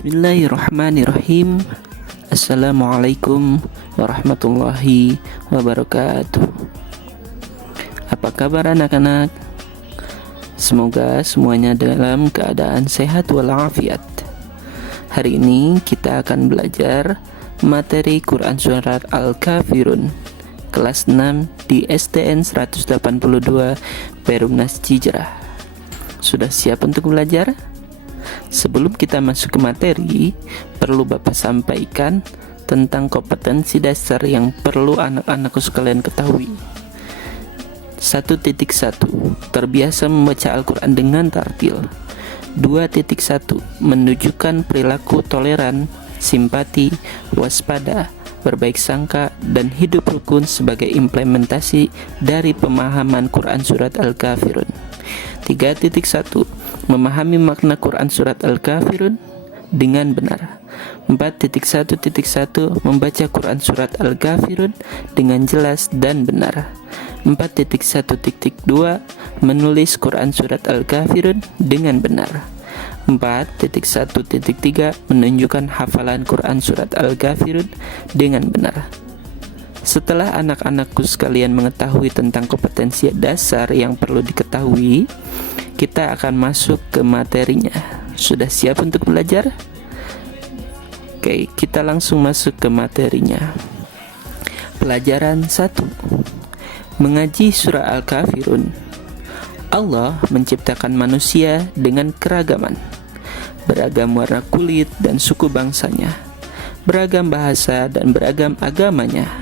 Bismillahirrahmanirrahim. Assalamualaikum warahmatullahi wabarakatuh. Apa kabar anak-anak? Semoga semuanya dalam keadaan sehat walafiat. Hari ini kita akan belajar materi Quran Surat Al-Kafirun kelas 6 di STN 182 Perumnas Cijerah. Sudah siap untuk belajar? Sebelum kita masuk ke materi, perlu Bapak sampaikan tentang kompetensi dasar yang perlu anak-anakku sekalian ketahui. 1.1 Terbiasa membaca Al-Quran dengan tartil. 2.1 Menunjukkan perilaku toleran, simpati, waspada, berbaik sangka, dan hidup rukun sebagai implementasi dari pemahaman Quran Surat Al-Kafirun. 3.1 Memahami makna Quran Surat Al-Kafirun dengan benar. 4.1.1 Membaca Quran Surat Al-Kafirun dengan jelas dan benar. 4.1.2 Menulis Quran Surat Al-Kafirun dengan benar. 4.1.3 Menunjukkan hafalan Quran Surat Al-Kafirun dengan benar. Setelah anak-anakku sekalian mengetahui tentang kompetensi dasar yang perlu diketahui, kita akan masuk ke materinya. Sudah siap untuk belajar? Oke, kita langsung masuk ke materinya. Pelajaran 1. Mengaji surah Al-Kafirun. Allah menciptakan manusia dengan keragaman, beragam warna kulit dan suku bangsanya, beragam bahasa dan beragam agamanya.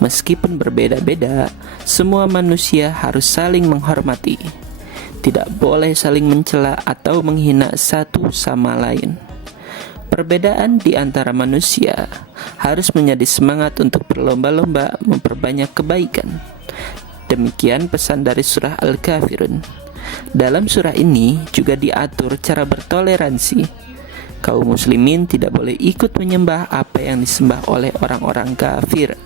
Meskipun berbeda-beda, semua manusia harus saling menghormati. Tidak boleh saling mencela atau menghina satu sama lain. Perbedaan di antara manusia harus menjadi semangat untuk berlomba-lomba memperbanyak kebaikan. Demikian pesan dari surah Al-Kafirun. Dalam surah ini juga diatur cara bertoleransi. Kaum muslimin tidak boleh ikut menyembah apa yang disembah oleh orang-orang kafir.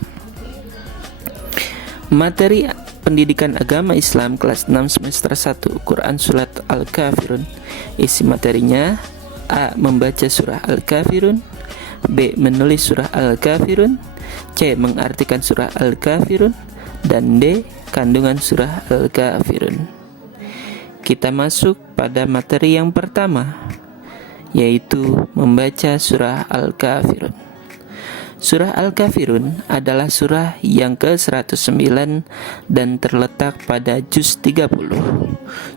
Materi Pendidikan Agama Islam kelas 6 semester 1 Quran Surat Al-Kafirun. Isi materinya: A. Membaca surah Al-Kafirun, B. Menulis surah Al-Kafirun, C. Mengartikan surah Al-Kafirun, dan D. Kandungan surah Al-Kafirun. Kita masuk pada materi yang pertama, yaitu membaca surah Al-Kafirun. Surah Al-Kafirun adalah surah yang ke-109 dan terletak pada juz 30.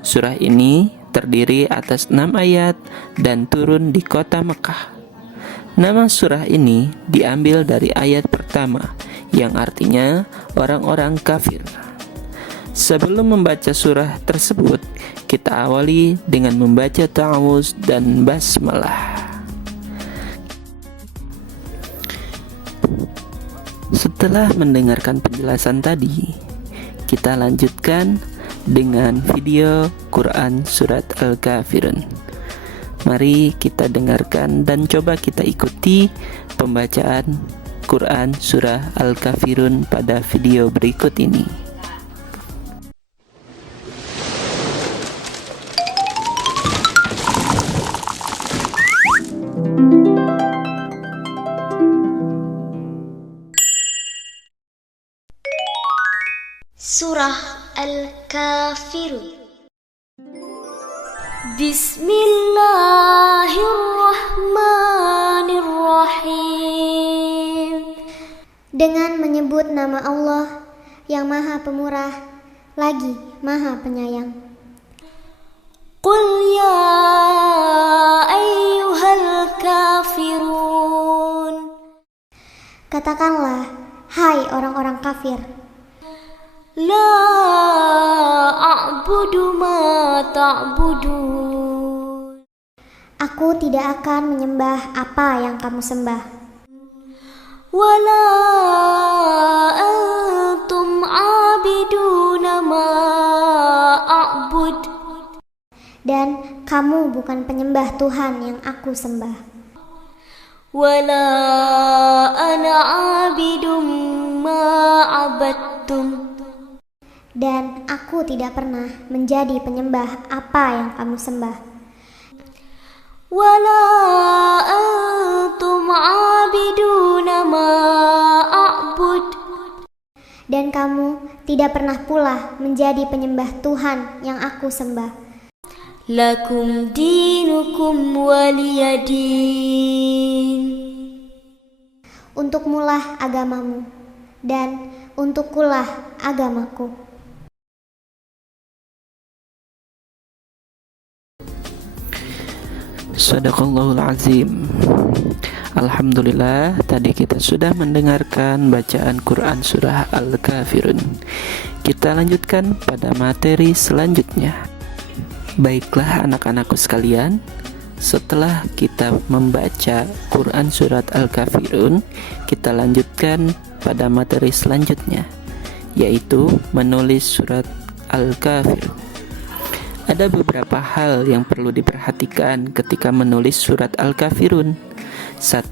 Surah ini terdiri atas 6 ayat dan turun di kota Mekah. Nama surah ini diambil dari ayat pertama yang artinya orang-orang kafir. Sebelum membaca surah tersebut, kita awali dengan membaca ta'awuz dan basmalah. Setelah mendengarkan penjelasan tadi, kita lanjutkan dengan video Quran Surat Al-Kafirun. Mari kita dengarkan dan coba kita ikuti pembacaan Quran Surah Al-Kafirun pada video berikut ini. Surah Al-Kafirun. Bismillahirrahmanirrahim. Dengan menyebut nama Allah yang Maha Pemurah lagi Maha Penyayang. Qul ya ayyuhal kafirun. Katakanlah, hai orang-orang kafir. La a'budu ma ta'budun. Aku tidak akan menyembah apa yang kamu sembah. Wala antum abiduna ma a'bud. Dan kamu bukan penyembah Tuhan yang aku sembah. Wala ana abidum ma abadtum. Dan aku tidak pernah menjadi penyembah apa yang kamu sembah. ولا أنتم عابدون ما أعبد. Dan kamu tidak pernah pula menjadi penyembah Tuhan yang aku sembah. Lakum dinukum waliyadin. Untukmulah agamamu dan untukkulah agamaku. Sadaqallahul azim. Alhamdulillah, tadi kita sudah mendengarkan bacaan Quran surah Al-Kafirun. Kita lanjutkan pada materi selanjutnya. Baiklah anak-anakku sekalian, setelah kita membaca Quran surat Al-Kafirun, kita lanjutkan pada materi selanjutnya, yaitu menulis surat Al-Kafirun. Ada beberapa hal yang perlu diperhatikan ketika menulis surat Al-Kafirun. 1.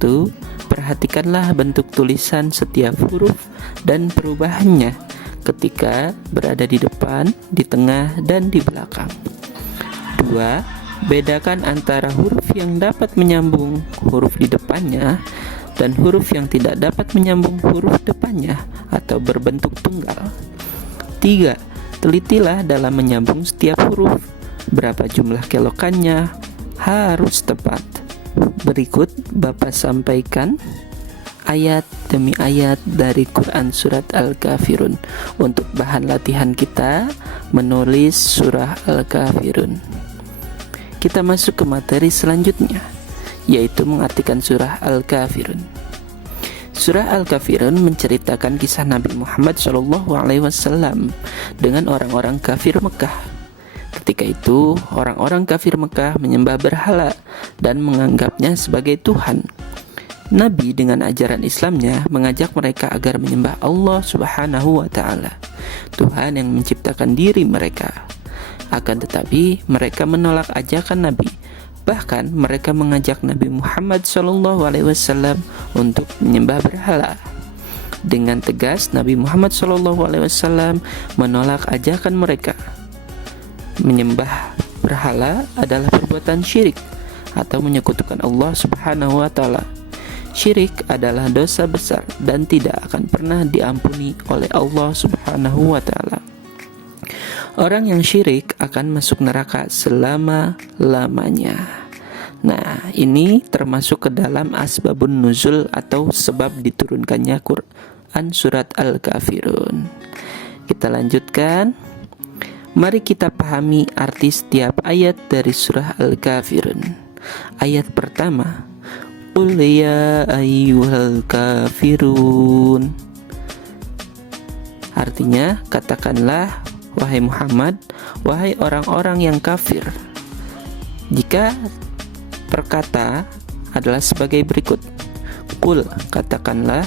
Perhatikanlah bentuk tulisan setiap huruf dan perubahannya ketika berada di depan, di tengah, dan di belakang. 2. Bedakan antara huruf yang dapat menyambung huruf di depannya dan huruf yang tidak dapat menyambung huruf depannya atau berbentuk tunggal. 3. Telitilah dalam menyambung setiap huruf. Berapa jumlah kelokannya harus tepat. Berikut Bapak sampaikan ayat demi ayat dari Quran surat Al-Kafirun untuk bahan latihan kita menulis surah Al-Kafirun. Kita masuk ke materi selanjutnya, yaitu mengartikan surah Al-Kafirun. Surah Al-Kafirun menceritakan kisah Nabi Muhammad SAW dengan orang-orang kafir Mekah. Ketika itu, orang-orang kafir Mekah menyembah berhala dan menganggapnya sebagai Tuhan. Nabi dengan ajaran Islamnya mengajak mereka agar menyembah Allah Subhanahu wa Ta'ala, Tuhan yang menciptakan diri mereka. Akan tetapi, mereka menolak ajakan Nabi. Bahkan mereka mengajak Nabi Muhammad SAW untuk menyembah berhala. Dengan tegas, Nabi Muhammad SAW menolak ajakan mereka. Menyembah berhala adalah perbuatan syirik atau menyekutukan Allah Subhanahu wa Ta'ala. Syirik adalah dosa besar dan tidak akan pernah diampuni oleh Allah Subhanahu wa Ta'ala. Orang yang syirik akan masuk neraka selama-lamanya. Nah, ini termasuk ke dalam asbabun nuzul atau sebab diturunkannya Quran surat Al-Kafirun. Kita lanjutkan. Mari kita pahami arti setiap ayat dari surah Al-Kafirun. Ayat pertama, Qul ya ayyuhal kafirun. Artinya, katakanlah wahai Muhammad, wahai orang-orang yang kafir. Jika perkata adalah sebagai berikut. Qul, katakanlah,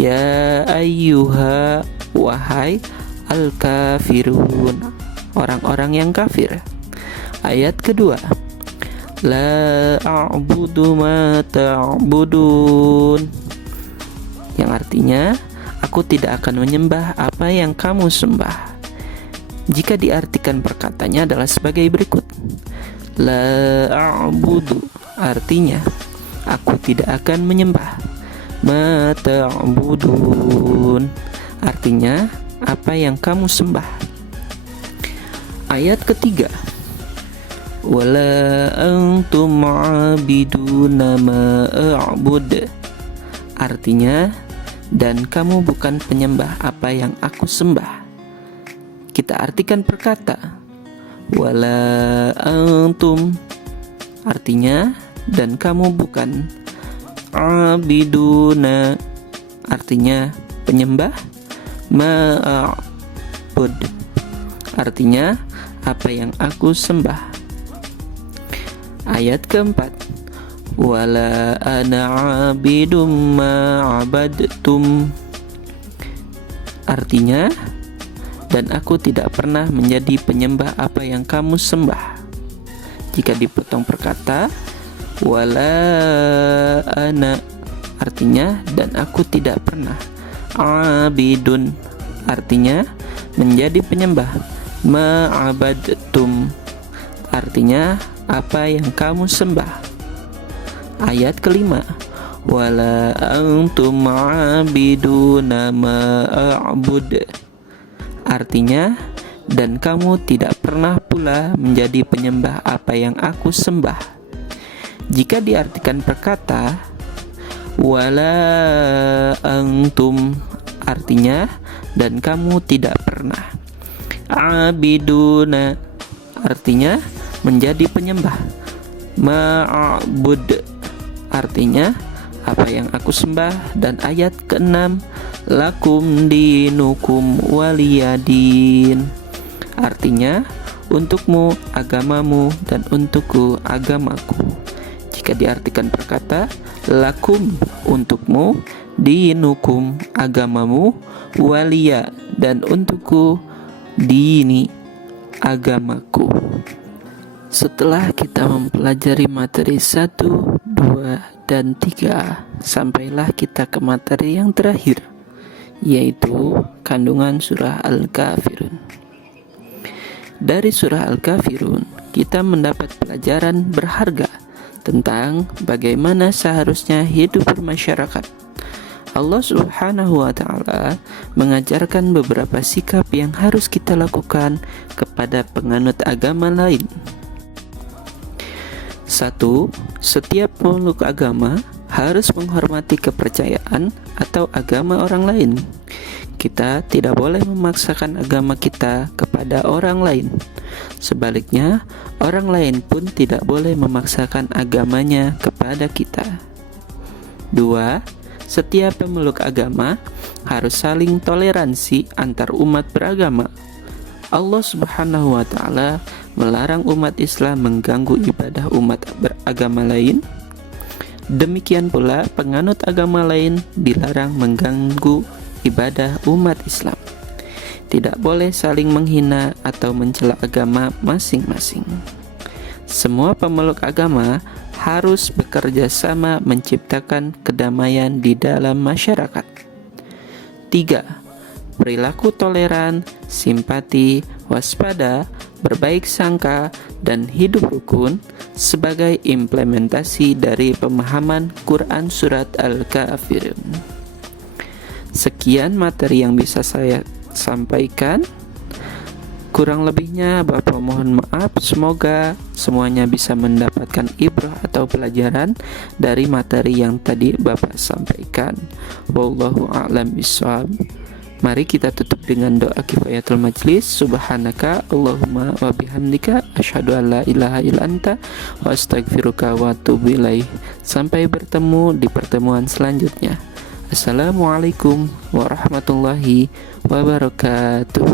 ya ayyuha, wahai al-kafirun, orang-orang yang kafir. Ayat kedua, la a'budu ma ta'budun, yang artinya aku tidak akan menyembah apa yang kamu sembah. Jika diartikan perkataannya adalah sebagai berikut. La a'budu, artinya aku tidak akan menyembah. Ma ta'budun, artinya apa yang kamu sembah. Ayat ketiga, wala antum abiduna ma a'bud, artinya dan kamu bukan penyembah apa yang aku sembah. Kita artikan perkata wala antum, artinya dan kamu bukan, abiduna, artinya penyembah, ma'abud, artinya apa yang aku sembah. Ayat keempat, wala ana abidum ma'abadtum, artinya dan aku tidak pernah menjadi penyembah apa yang kamu sembah. Jika dipotong perkata wala ana, artinya dan aku tidak pernah, abidun, artinya menjadi penyembah, ma'abadtum, artinya apa yang kamu sembah. Ayat kelima, wala antum abiduna ma a'bud. Artinya, dan kamu tidak pernah pula menjadi penyembah apa yang aku sembah. Jika diartikan perkata, wala antum, artinya dan kamu tidak pernah. Abiduna, artinya menjadi penyembah. Ma'bud, artinya apa yang aku sembah. Dan ayat ke-6, lakum dinukum waliyadin, artinya untukmu agamamu dan untukku agamaku. Jika diartikan perkata, lakum, untukmu, dinukum, agamamu, waliya, dan untukku, dini, agamaku. Setelah kita mempelajari materi 1, 2, dan 3, sampailah kita ke materi yang terakhir, yaitu kandungan surah Al-Kafirun. Dari surah Al-Kafirun, kita mendapat pelajaran berharga tentang bagaimana seharusnya hidup bermasyarakat. Allah Subhanahu wa Ta'ala mengajarkan beberapa sikap yang harus kita lakukan kepada penganut agama lain. 1. Setiap pemeluk agama harus menghormati kepercayaan atau agama orang lain. Kita tidak boleh memaksakan agama kita kepada orang lain. Sebaliknya, orang lain pun tidak boleh memaksakan agamanya kepada kita. 2. Setiap pemeluk agama harus saling toleransi antar umat beragama. Allah Subhanahu wa Ta'ala melarang umat Islam mengganggu ibadah umat beragama lain. Demikian pula penganut agama lain dilarang mengganggu ibadah umat Islam. Tidak boleh saling menghina atau mencela agama masing-masing. Semua pemeluk agama harus bekerja sama menciptakan kedamaian di dalam masyarakat. 3. Perilaku toleran, simpati, waspada, berbaik sangka, dan hidup rukun sebagai implementasi dari pemahaman Quran Surat Al-Kafirun. Sekian materi yang bisa saya sampaikan. Kurang lebihnya Bapak mohon maaf. Semoga semuanya bisa mendapatkan ibrah atau pelajaran dari materi yang tadi Bapak sampaikan. Wallahu a'lam bishawab. Mari kita tutup dengan doa kifayatul majlis. Subhanaka Allahumma wa bihamdika asyhadu an la ilaha illa anta wa astaghfiruka wa atubu ilaih. Sampai bertemu di pertemuan selanjutnya. Assalamualaikum warahmatullahi wabarakatuh.